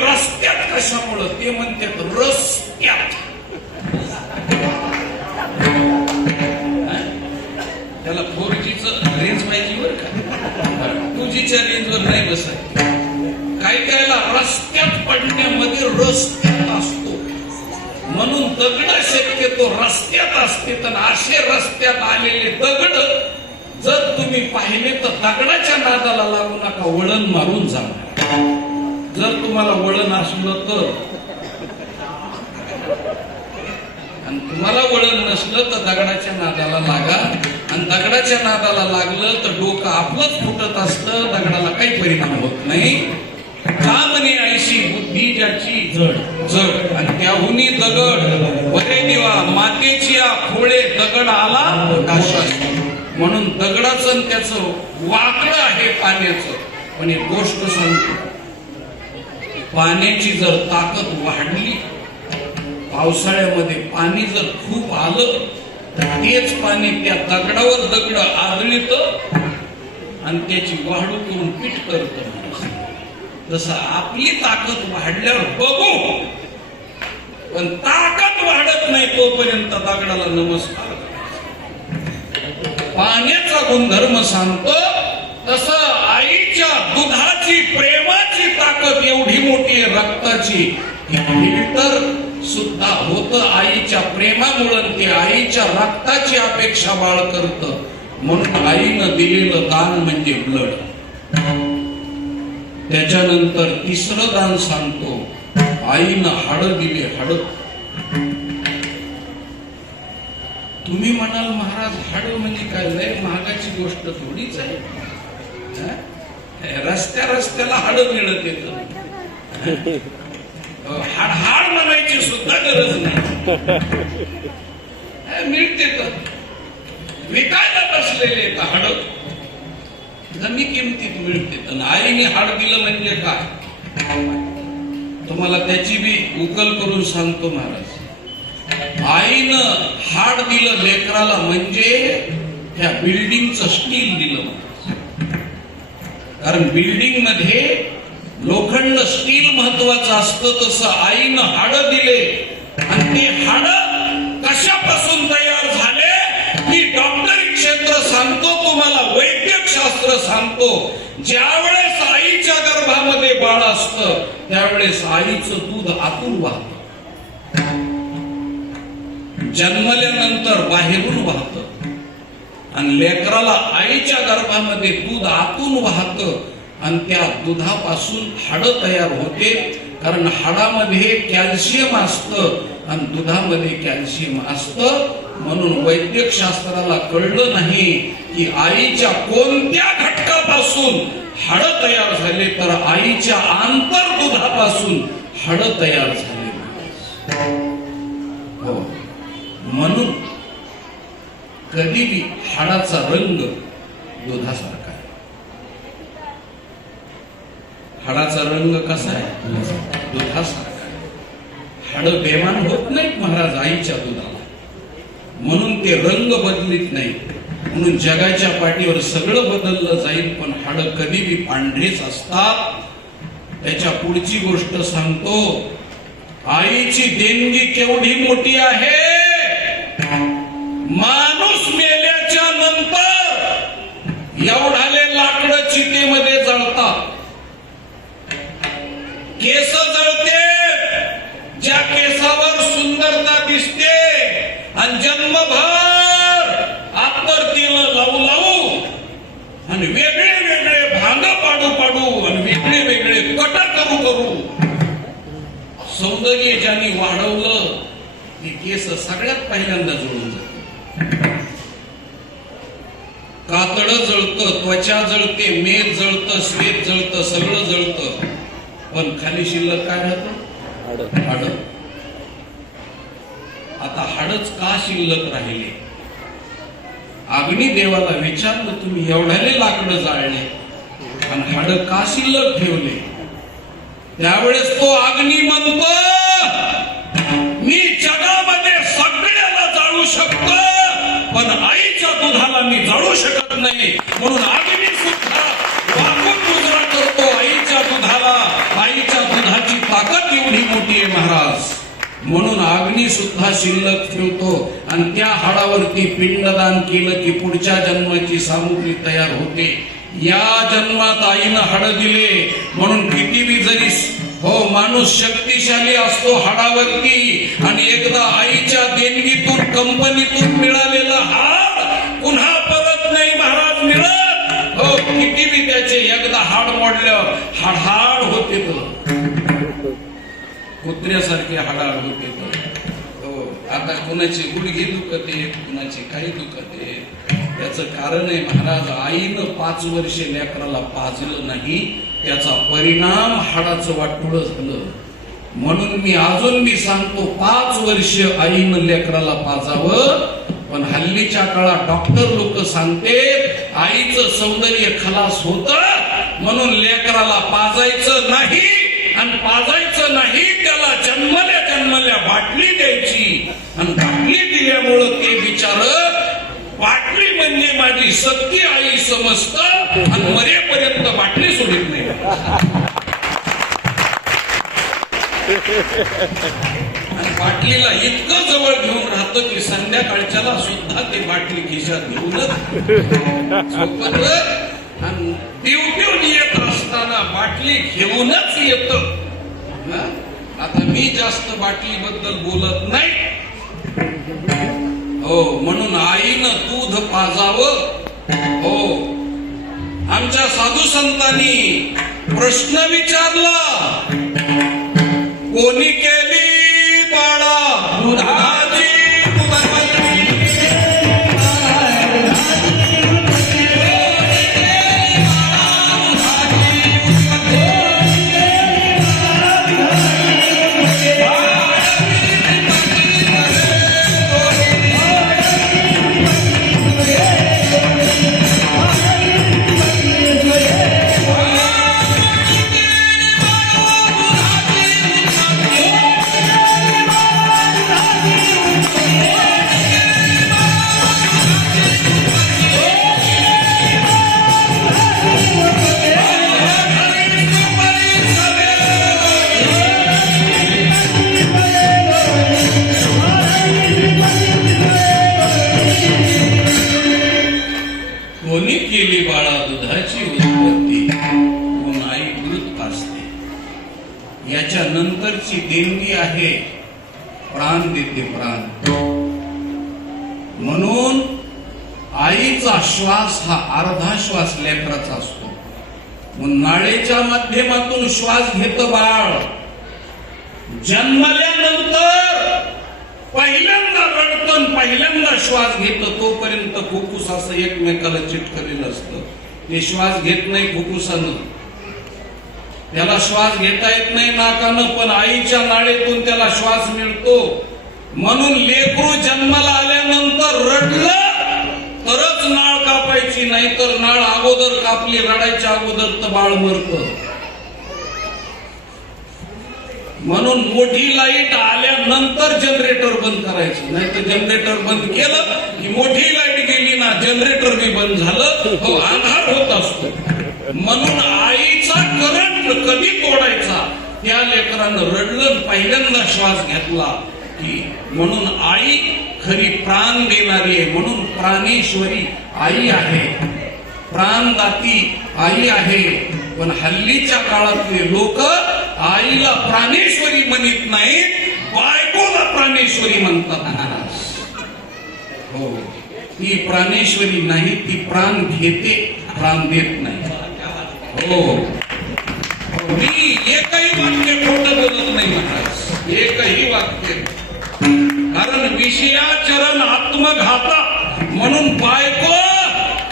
रस्त्यात कशामुळं? ते म्हणतात रस्त्यात. त्याला फोर जीच रेंज पाहिजे बरं का? टू जीच्या रेंजवर नाही बसत. काही काहीला रस्त्यात पडण्यामध्ये रस्त्यात असतो. म्हणून दगड शक्यतो रस्त्यात असते तर असे रस्त्यात आलेले दगड जर तुम्ही पाहिले तर दगडाच्या नादाला लागू नका वळण मारून जा. जर तुम्हाला वळण असलं तर. आणि तुम्हाला वळण नसलं तर दगडाच्या नादाला लागा. आणि दगडाच्या नादाला लागलं तर डोकं आपलंच फुटत असतं दगडाला काही परिणाम होत नाही. का म्हणे आईशी बुद्धी ज्याची जड. जड. आणि त्याहुनी दगड. बरे देवा मातेची आ खोळे दगड आला म्हणून दगडाचं आणि त्याचं वाकडं आहे पाण्याचं. पण एक गोष्ट सांगतो. पाण्याची जर ताकद वाढली पावसाळ्यामध्ये पाणी जर खूप आलं तर तेच पाणी त्या दगडावर दगड आदळीत आणि त्याची वाढू करून पीठ करत जसं आपली ताकद वाढल्यावर बघू पण ताकद वाढत नाही तोपर्यंत दगडाला नमस्कार. पाण्याचा गुणधर्म सांगतो तसं दुधाची प्रेमाची ताकद एवढी मोठी रक्ताची. फिल्टर सुद्धा होत आईच्या प्रेमामुळं ते आईच्या रक्ताची अपेक्षा बाळ करत म्हणून आईनं दिलेलं दान म्हणजे ब्लड त्याच्यानंतर तिसरं दान सांगतो. आईनं हाड दिले हाड. तुम्ही म्हणाल महाराज हाड म्हणजे काय? लय महागाची गोष्ट थोडीच आहे. रस्त्या रस्त्याला हाड मिळत येत. हाड हाड म्हणायची सुद्धा गरज नाही. मिळते तर. विकायला बसलेले तर हाड. कमी किमतीत मिळते तर. आईने हाड दिलं म्हणजे काय? तुम्हाला त्याची बी उकल करून सांगतो महाराज. आईनं हाड दिलं लेकराला म्हणजे त्या बिल्डिंगचं स्टील दिलं. कारण बिल्डिंगमध्ये लोखंड स्टील महत्वाचं असतं तसं आईनं हाड दिले. आणि ते हाड कशापासून तयार झाले? मी डॉक्टरी क्षेत्र सांगतो तुम्हाला वैद्यकशास्त्र सांगतो. ज्यावेळेस आईच्या गर्भामध्ये बाळ असतं त्यावेळेस आईचं दूध आतून वाहत. जन्मल्यानंतर बाहेरून वाहत. आणि लेकराला आईच्या गर्भामध्ये दूध आतून वाहत आणि त्या दुधापासून हाड तयार होते. कारण हाडामध्ये कॅल्शियम असतं आणि दुधामध्ये कॅल्शियम असतं. म्हणून वैद्यक शास्त्राला कळलं नाही की आईच्या कोणत्या घटकापासून हाड तयार झाले तर आईच्या आंतर दुधापासून हाड तयार झाले. हो. म्हणून कधीबी हाडाचा रंग दुधासारखा आहे. हाडाचा रंग कसा आहे? दुधासारखा हाड बेमान होत नाहीत महाराज आईच्या दुधाला. म्हणून ते रंग बदलित नाही म्हणून जगाच्या पाठीवर सगळं बदललं जाईल पण हाड कधीबी पांढरेच असतात. त्याच्या पुढची गोष्ट सांगतो आईची देणगी केवढी मोठी आहे? मा दिसते. आणि जन्मभर आत्तर तेल लावू लावू आणि वेगळे वेगळे भांग पाडू पाडू आणि वेगळे वेगळे कट करू करू. सौंदर्य ज्यांनी वाढवलं ते केस सगळ्यात पहिल्यांदा जुळून जात. कातड जळतं त्वचा जळते मेद जळतं श्वेत जळतं सगळं जळतं. पण खाली शिल्लक काय राहतं? आडत झाडच का शिल्लक राहिले? अग्निदेवाला विचारलं तुम्ही एवढ्याले लाकडं जाळले. आणि झाड का शिल्लक ठेवले? त्यावेळेस तो अग्नी म्हणतो मी जगामध्ये सगळ्याला जाळू शकतो पण आईच्या दुधाला मी जाळू शकत नाही. म्हणून अग्नी सुद्धा वाकून गुजरा करतो आईच्या दुधाला आईच्या दुधाची ताकद एवढी मोठी आहे महाराज. म्हणून अग्नी सुद्धा शिल्लक ठेवतो आणि त्या हाडावरती पिंडदान केलं की पुढच्या जन्माची सामुग्री तयार होते. या जन्मात आईनं हाड दिले. म्हणून किती बी जरी हो माणूस शक्तिशाली असतो हाडावरती आणि एकदा आईच्या देणगीतून कंपनीतून मिळालेला हाड पुन्हा परत नाही महाराज मिळत. हो किती बी त्याचे एकदा हाड मोडलं. हाड हाड होते तुला कुत्र्यासारखे हाडाळ होते हो आता कुणाची गुडघी दुखते कुणाची काही दुखते याचं कारण आहे महाराज आईनं पाच वर्षे लेकराला पाजलं नाही त्याचा परिणाम हाडाचं वाटुळ झालं. म्हणून मी अजून मी सांगतो पाच वर्ष आईनं लेकराला पाजावं पण हल्लीच्या काळात डॉक्टर लोक सांगते आईचं सौंदर्य खलास होत म्हणून लेकराला पाजायचं नाही. आणि पाजायचं नाही त्याला जन्मल्या जन्मल्या बाटली द्यायची. आणि बाटली दिल्यामुळं ते बिचार बाटली म्हणजे माझी सत्य आई समजत आणि मरेपर्यंत बाटली सोडित नाही. आणि बाटलीला इतकं जवळ घेऊन राहतं की संध्याकाळच्याला सुद्धा ते बाटली खिशात घेऊनच आणि बाटली घेऊनच येत. आता मी जास्त बाटली बद्दल बोलत नाही. हो म्हणून आईनं दूध पाजावं. हो. आमच्या साधू संतांनी प्रश्न विचारला. कोणी केली बाळा दुधा होतं बाळ. जन्मल्यानंतर पहिल्यांदा रडतं पहिल्यांदा श्वास घेतं तोपर्यंत फुफ्फुस असं एकमेकाला चिटकलेलं असतं ते श्वास घेत नाही फुफ्फुसानं. त्याला श्वास घेता येत नाही नाकानं पण आईच्या नाळेतून त्याला श्वास मिळतो. म्हणून लेकरू जन्माला आल्यानंतर रडलं तरच नाळ कापायची नाही तर नाळ अगोदर कापली रडायच्या अगोदर तर बाळ मरतं. म्हणून मोठी लाइट आल्यानंतर जनरेटर बंद करायचं. नाही तर जनरेटर बंद केलं की मोठी लाइट गेली ना जनरेटर बी बंद झालं. हो अंधार होत असतो. म्हणून आईचा करंट कधी तोडायचा? त्या लेकरानं रडलं पहिल्यांदा श्वास घेतला की म्हणून आई खरी प्राण देणारी आहे. म्हणून प्राणेश्वरी आई आहे. प्राणदाती आई आहे. पण हल्लीच्या काळातले लोक आईला प्राणेश्वरी म्हणत नाही बायकोला प्राणेश्वरी म्हणतात. हो ती प्राणेश्वरी नाही ती प्राण घेते प्राण देत नाही. हो. हो मी एकही वाक्य खोट बोलत नाही महाराज. एकही वाक्य. कारण विषयाचरण आत्मघाता. म्हणून बायको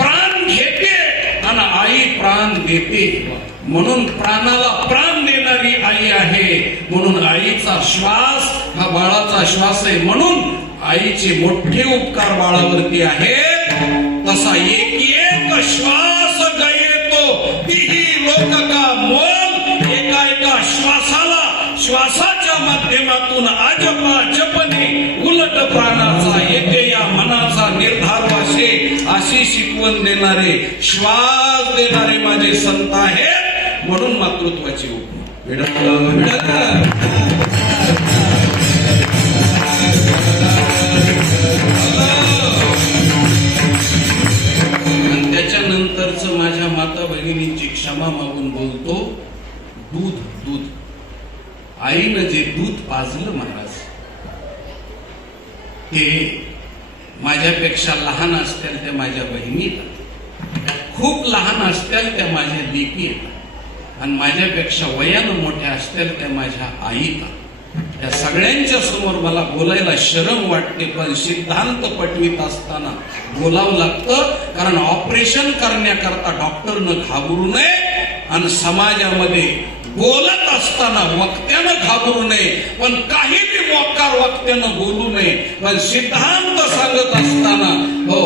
प्राण घेते आणि आई प्राण देते. म्हणून प्राणाला प्राण देते. ठिकाणी आई आहे. म्हणून आईचा श्वास हा बाळाचा श्वास आहे. म्हणून आईचे मोठे उपकार बाळावरती आहेत. तसा एक एक श्वास गयेतो तीही लोक का मोल एका एका श्वासाला श्वासाच्या माध्यमातून आजपा जपने उलट प्राणाचा येते या मनाचा निर्धार वाशे. अशी शिकवण देणारे श्वास देणारे माझे संत आहेत. म्हणून मातृत्वाची उपमा. त्याच्यानंतरच माझ्या माता बहिणींची क्षमा मागून बोलतो दूध दूध. आईनं जे दूध पाजलं महाराज ते माझ्यापेक्षा लहान असतील त्या माझ्या बहिणी खूप लहान असतील त्या माझ्या लेपी येतात आणि माझ्यापेक्षा वयानं मोठ्या असतील त्या माझ्या आई त्या सगळ्यांच्या समोर मला बोलायला शरम वाटते पण सिद्धांत पटवीत असताना बोलावं लागतं कारण ऑपरेशन करण्याकरता डॉक्टरनं घाबरू नये आणि समाजामध्ये बोलत असताना वक्त्यानं घाबरू नये पण काही बी मोकार वक्त्यानं बोलू नये पण सिद्धांत सांगत असताना हो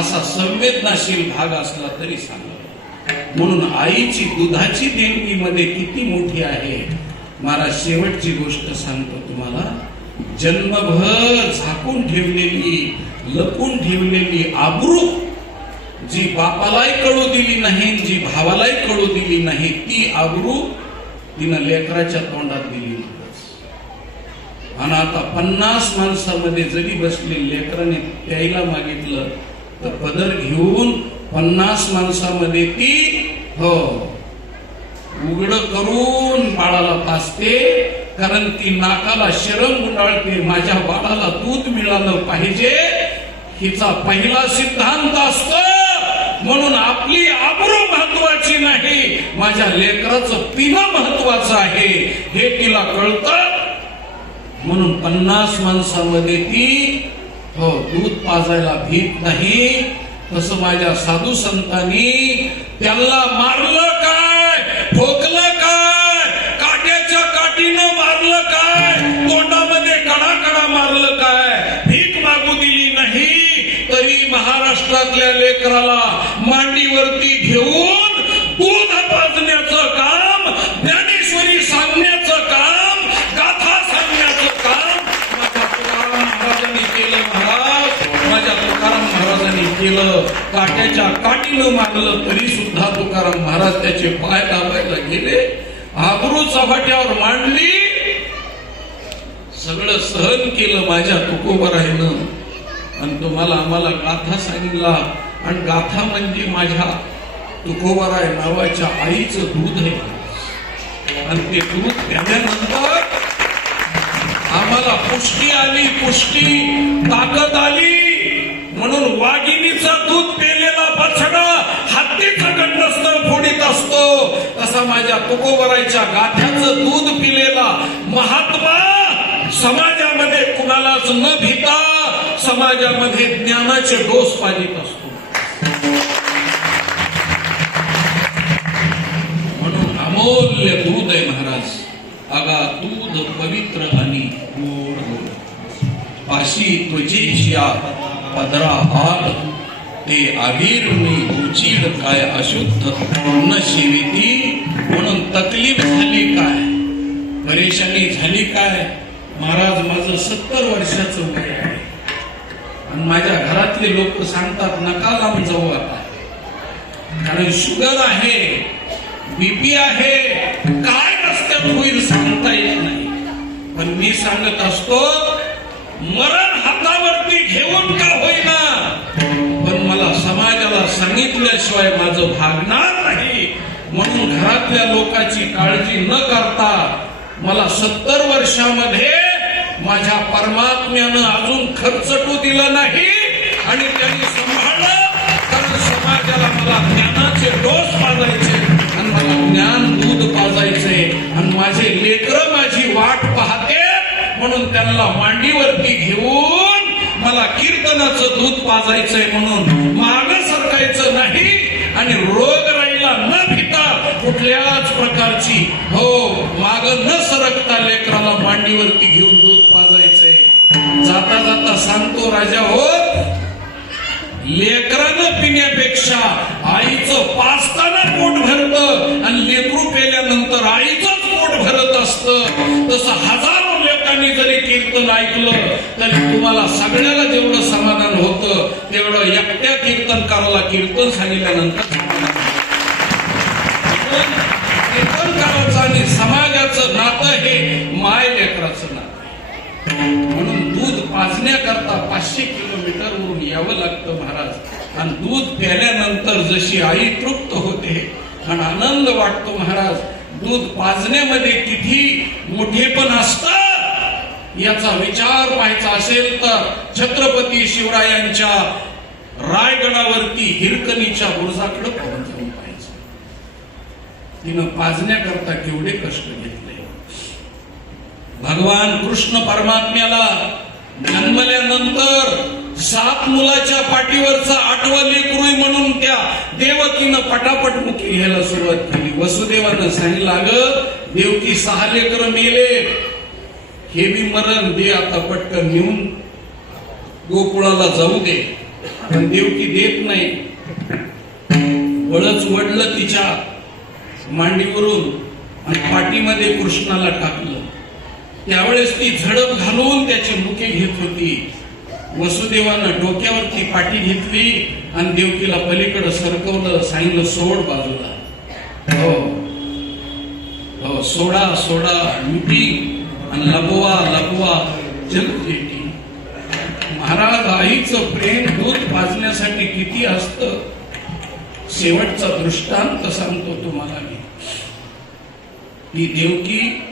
असा संवेदनाशील भाग असला तरी सांगा म्हणून आईची दुधाची देणगीमध्ये किती मोठी आहे मला शेवटची गोष्ट सांगतो तुम्हाला. जन्मभर झाकून ठेवलेली लपून ठेवलेली आबरू जी बापालाही कळू दिली नाही जी भावालाही कळू दिली नाही ती आबरू तिनं लेकराच्या तोंडात दिली आणि आता पन्नास माणसामध्ये जरी बसले लेकराने प्यायला मागितलं तर पदर घेऊन पन्नास माणसामध्ये ती हो. उघड करून बाळाला पाचते कारण ती नाकाला शरण गुंडाळते. माझ्या बाळाला दूध मिळालं पाहिजे हिचा पहिला सिद्धांत असतो. म्हणून आपली आबरू महत्वाची नाही माझ्या लेकराचं पिणं महत्वाचं आहे. हे तिला कळतं? म्हणून पन्नास माणसामध्ये ती हो दूध पाजायला भीत नाही. तसं माझ्या साधू संतांनी त्याला मारलं काय? ठोकलं काय? काट्याच्या काठीनं मारलं काय? तोंडामध्ये कडा कडा मारलं काय? भीक मागू दिली नाही तरी महाराष्ट्रातल्या लेकराला मांडीवरती घेऊन दूध पाजण्याचं काम ज्ञानेश्वरी सांगण्याचं काम गाथा सांगण्याचं काम माझ्या तुकाराम महाराजांनी केलं महाराज माझ्या तुकाराम महाराजांनी केलं काट्याच्या काठीनं मागलं तरी सुद्धा तुकाराम महाराज त्याचे पाय दाबायला गेले. आबरू चव्हाट्यावर मांडली. सगळं सहन केलं माझ्या तुकोबराईनं. आणि तुम्हाला आम्हाला गाथा सांगितला. आणि गाथा म्हणजे माझ्या तुकोबराय नावाच्या आईचं दूध आहे. आणि ते दूध प्याल्यानंतर आम्हाला पुष्टी आली पुष्टी ताकद आली. म्हणून वाघिणीचं दूध पेलेला बछडा हत्तीचं गंडस्थळ फोडीत असतो. तसा माझ्या तुकोबरायच्या गाठ्याचं दूध पिलेला महात्मा समाजामध्ये कुणालाच न भीता समाजामध्ये ज्ञानाचे डोस पाजित असतो. म्हणून अमूल्य दूध आहे महाराज. अगा दूध पवित्र आणि गोड गोड तुझी शिया पदरा आग ते आगीरुनी उचीड काय अशुद्ध. पूर्ण शिविती म्हणून तकलीफ झाली काय? परेशानी झाली काय? महाराज माझं सत्तर वर्षाचं वय आहे. आणि माझ्या घरातले लोक सांगतात नका लांब जाऊ आता. कारण शुगर आहे बीपी आहे. काय रस्त्यात होईल सांगता येत नाही. पण मी सांगत असतो मरण हातावरती घेऊन का होईना? पण मला समाजाला सांगितल्याशिवाय माझं भागणार नाही. म्हणून घरातल्या लोकांची काळजी न करता मला सत्तर वर्षामध्ये माझ्या परमात्म्यानं अजून खर्चटू दिलं नाही आणि त्यांनी सांभाळलं. कारण समाजाला मला ज्ञानाचे डोस पाजायचे आणि मला ज्ञान दूध पाजायचे आणि माझे लेकर माझी वाट पाहते. म्हणून त्यांना मांडीवरती घेऊन मला कीर्तनाचं दूध पाजायचंय म्हणून माग सरकायचं नाही आणि रोग राहिला न भिता कुठल्याच प्रकारची हो माग न सरकता लेकराला मांडीवरती घेऊन दूध पाजायचंय. जाता जाता सांगतो राजा हो लेकरानं पिण्यापेक्षा आईचं पाचताना पोट भरत आणि लेकरू पेल्यानंतर आईचंच पोट भरत असत. तसं हजार लोकांनी जरी कीर्तन ऐकलं तरी तुम्हाला सगळ्याला जेवढं समाधान होतं तेवढं एकट्या कीर्तनकाराला कीर्तन सांगितल्यानंतर कीर्तनकाराचं आणि समाजाचं नातं हे माय लेकराचं नातं. म्हणून दूध पाजण्याकरता पाचशे किलोमीटर वरून यावं लागतं महाराज. आणि दूध प्याल्यानंतर जशी आई तृप्त होते आणि आनंद वाटतो महाराज. दूध पाजण्यामध्ये किती मोठेपण असतात. याचा विचार पाहायचा असेल तर छत्रपती शिवरायांच्या रायगडावरती हिरकणीच्या बुरुजाकडे पाहून जाऊन पाहिजे तिनं पाजण्याकरता केवढे कष्ट घेतले. भगवान कृष्ण परमात्म्याला जन्मल्यानंतर सात मुलाच्या पाठीवरचा आठवा लेकरू म्हणून त्या देवकीनं पटापट मुखी घ्यायला सुरुवात केली. वसुदेवानं सांगितलं अगं देवकी सहा लेकर मेले हे मी मरण दे आता पटकन नेऊन गोकुळाला जाऊ दे. पण देवकी देत नाही. वळच वडलं तिच्या मांडीवरून आणि पाठीमध्ये कृष्णाला टाकलं. त्यावेळेस ती झडप घालून त्याचे मुके घेत होती. वसुदेवानं डोक्यावरती पाठी घेतली आणि देवकीला पलीकडे सरकवलं सांगितलं सोड बाजूला. हो. हो सोडा सोडा मिटिंग लपवा लपवा जल महाराज आईचं प्रेम दूध भाजण्यासाठी किती असतं? शेवटचा दृष्टांत सांगतो तुम्हाला मी. ती देवकी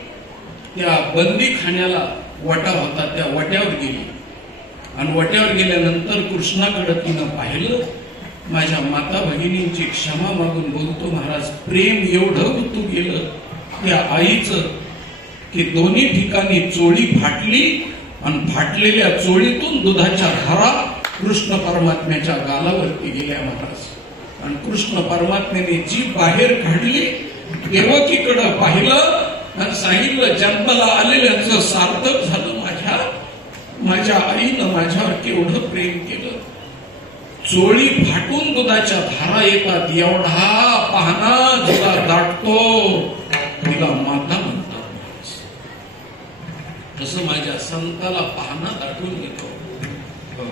त्या बंदी खाण्याला वटा होता त्या वट्यावर गेली. आणि वट्यावर गेल्यानंतर कृष्णाकडे तिनं पाहिलं माझ्या माता भगिनींची क्षमा मागून बोलतो महाराज प्रेम एवढं तू गेलं त्या आईचं की दोन्ही ठिकाणी चोळी फाटली आणि फाटलेल्या चोळीतून दुधाच्या धारा कृष्ण परमात्म्याच्या गालावरती गेल्या महाराज आणि कृष्ण परमात्म्याने जी बाहेर काढली देवकीकडं पाहिलं आणि सांगितलं जन्माला आलेल्याचं सार्थक झालं माझ्या माझ्या आईनं माझ्यावर केवढं प्रेम केलं. चोळी फाटून दुधाच्या धारा येतात एवढा पाहणा जिला दाटतो. तिला माता तसं माझ्या संताला पाहणा दाटून येतो. हो.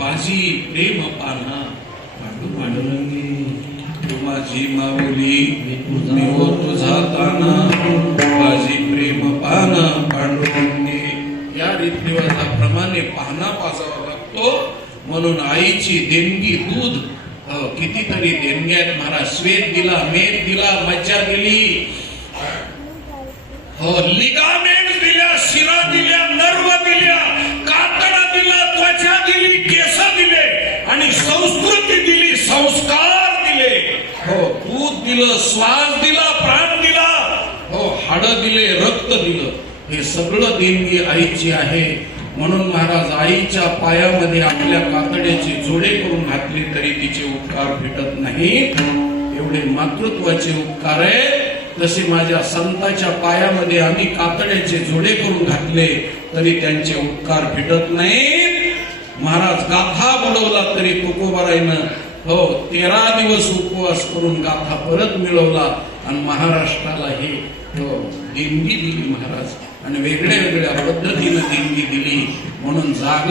माझी प्रेम पाहणा. दाटून पांडुरंगी तू माझी माऊली मी हो तुझा ताना. माझी प्रेम पाहणा पांडुरंगी या रीतरिवाजाप्रमाणे पाहणा पाजावा लागतो. म्हणून आईची देणगी दूध. अ, कितीतरी देणग्या आहेत महाराज श्वेत दिला मेद दिला मज्जा दिली. हो लिगामेंट दिल्या शिरा दिल्या नर्व दिल्या कातडा दिला त्वचा दिली केस दिले आणि संस्कृती दिली संस्कार दिले. हो दूध दिलं श्वास दिला प्राण दिला हो हाड दिले रक्त दिलं. हे सगळं देणगी आईची आहे. म्हणून महाराज आईच्या पायामध्ये आपल्या कातड्याचे जोडे करून घातले तरी तिचे उपकार भेटत नाही एवढे मातृत्वाचे उपकार आहे जसे माझ्या संताच्या पायामध्ये आम्ही कातड्याचे जोडे करून घातले तरी त्यांचे उपकार भेटत नाही महाराज गाथा बुडवला तरी तुकोबाराईनं हो तेरा दिवस उपवास करून गाथा परत मिळवला आणि महाराष्ट्राला हे हो देणगी दिली महाराज. आणि वेगळ्या वेगळ्या पद्धतीनं देणगी दिली. म्हणून जाग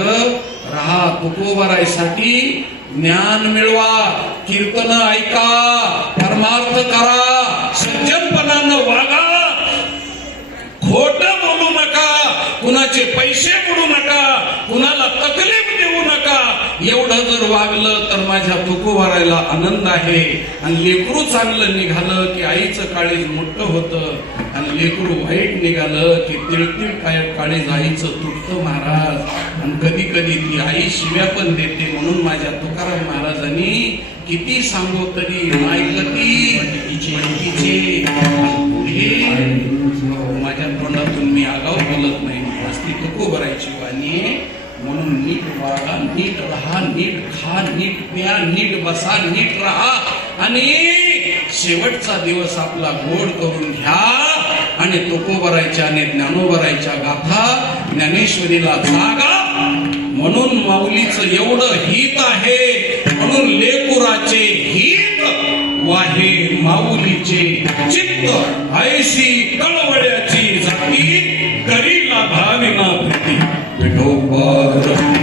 राहा तुकोबारायसाठी ज्ञान मिळवा कीर्तन ऐका परमार्थ करा सज्जनपणानं वागा खोट बोलू नका कुणाचे पैसे बुडू नका कुणाला तकलीफ देऊ नका. एवढं जर वागलं तर माझ्या तुकोबारायला आनंद आहे. आणि लेकरू चांगलं निघालं की आईचं काळीज मोठं होतं. आणि लेकरू वाईट निघालं की तिळतिळ काय काळीज आईचं तुटतं महाराज. आणि कधी कधी ती आई शिव्या पण देते म्हणून माझ्या तुकाराम महाराजांनी किती सांगू तरी ऐकती. तिचे पुढे माझ्या तोंडातून मी आगाव बोलत नाही. असती भरायची वाणी म्हणून नीट वागा नीट राहा नीट खा नीट प्या नीट बसा नीट राहा. आणि शेवटचा दिवस आपला गोड करून घ्या. आणि तुकोबरायच्या आणि ज्ञानोबरायच्या गाथा ज्ञानेश्वरीला जागा म्हणून माऊलीच एवढं हित आहे. म्हणून लेकुराचे हित वाहे माऊलीचे चित्त. ऐशी कळवळ्याचे Mubarak